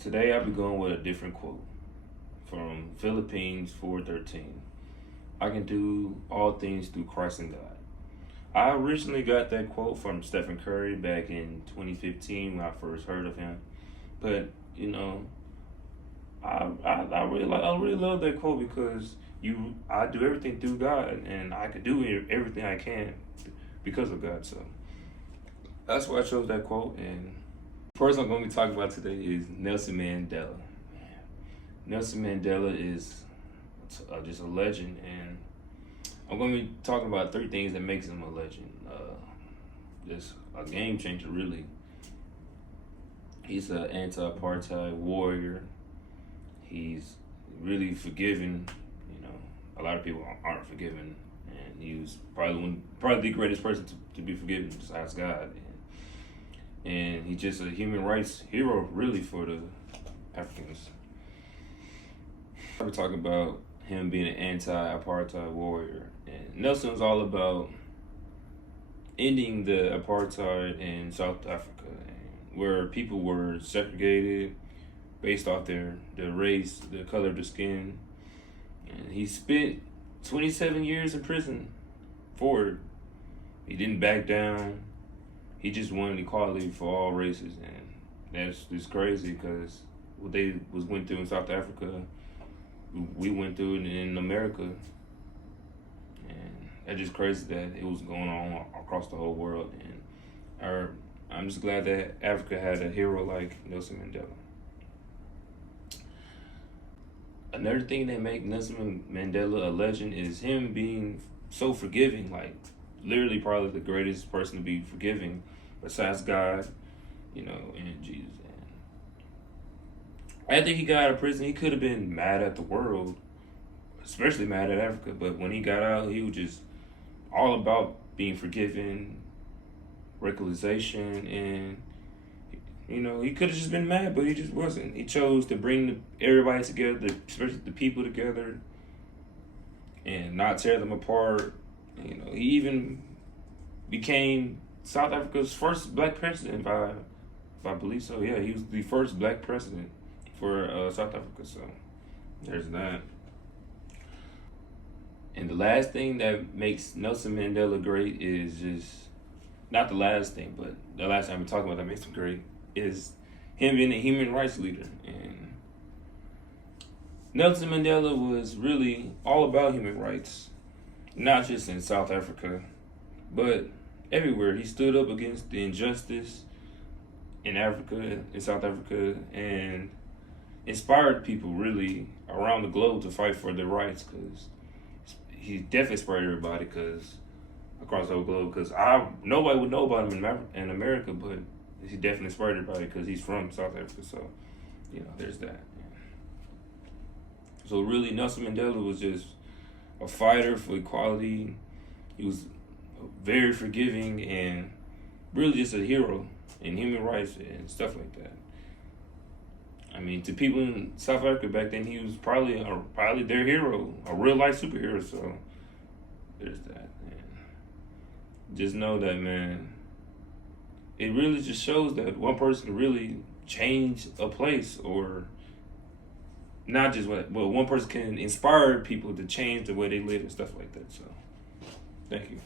Today I'll be going with a different quote from Philippines 4:13. I can do all things through Christ and God. I originally got that quote from Stephen Curry back in 2015 when I first heard of him. But you know, I really love that quote because you I do everything through God and I could do everything I can because of God. So that's why I chose that quote. And person I'm going to be talking about today is Nelson Mandela. Nelson Mandela is just a legend, and I'm going to be talking about three things that makes him a legend. Just a game changer, really. He's an anti-apartheid warrior. He's really forgiving. You know, a lot of people aren't forgiving, and he was probably the greatest person to be forgiven besides God. And he's just a human rights hero, really, for the Africans. We're talking about him being an anti-apartheid warrior, and Nelson was all about ending the apartheid in South Africa, where people were segregated based off their race, the color of their skin. And he spent 27 years in prison for it. He didn't back down. He just wanted equality for all races, and that's just crazy because what they went through in South Africa, we went through it in America, and that's just crazy that it was going on across the whole world. And I'm just glad that Africa had a hero like Nelson Mandela. Another thing that make Nelson Mandela a legend is him being so forgiving, like literally probably the greatest person to be forgiving besides God, and Jesus. And after he got out of prison, he could have been mad at the world, especially mad at Africa. But when he got out, he was just all about being forgiven, reconciliation, and he could have just been mad, but he just wasn't. He chose to bring everybody together, especially the people together, and not tear them apart. He even became South Africa's first black president, if I believe so. Yeah, he was the first black president for South Africa. So there's that. And the last thing that makes Nelson Mandela great is just not the last thing, but the last thing I've been talking about that makes him great is him being a human rights leader. And Nelson Mandela was really all about human rights, not just in South Africa, but everywhere. He stood up against the injustice in Africa, in South Africa, and inspired people really around the globe to fight for their rights, because he definitely inspired everybody across the whole globe, because nobody would know about him in America, but he definitely inspired everybody because he's from South Africa. So, there's that. So really, Nelson Mandela was just a fighter for equality. He was very forgiving and really just a hero in human rights and stuff like that. I mean, to people in South Africa back then, he was probably their hero, a real life superhero. So there's that. And just know that, man, it really just shows that one person can really change a place, or not just one person can inspire people to change the way they live and stuff like that. So thank you.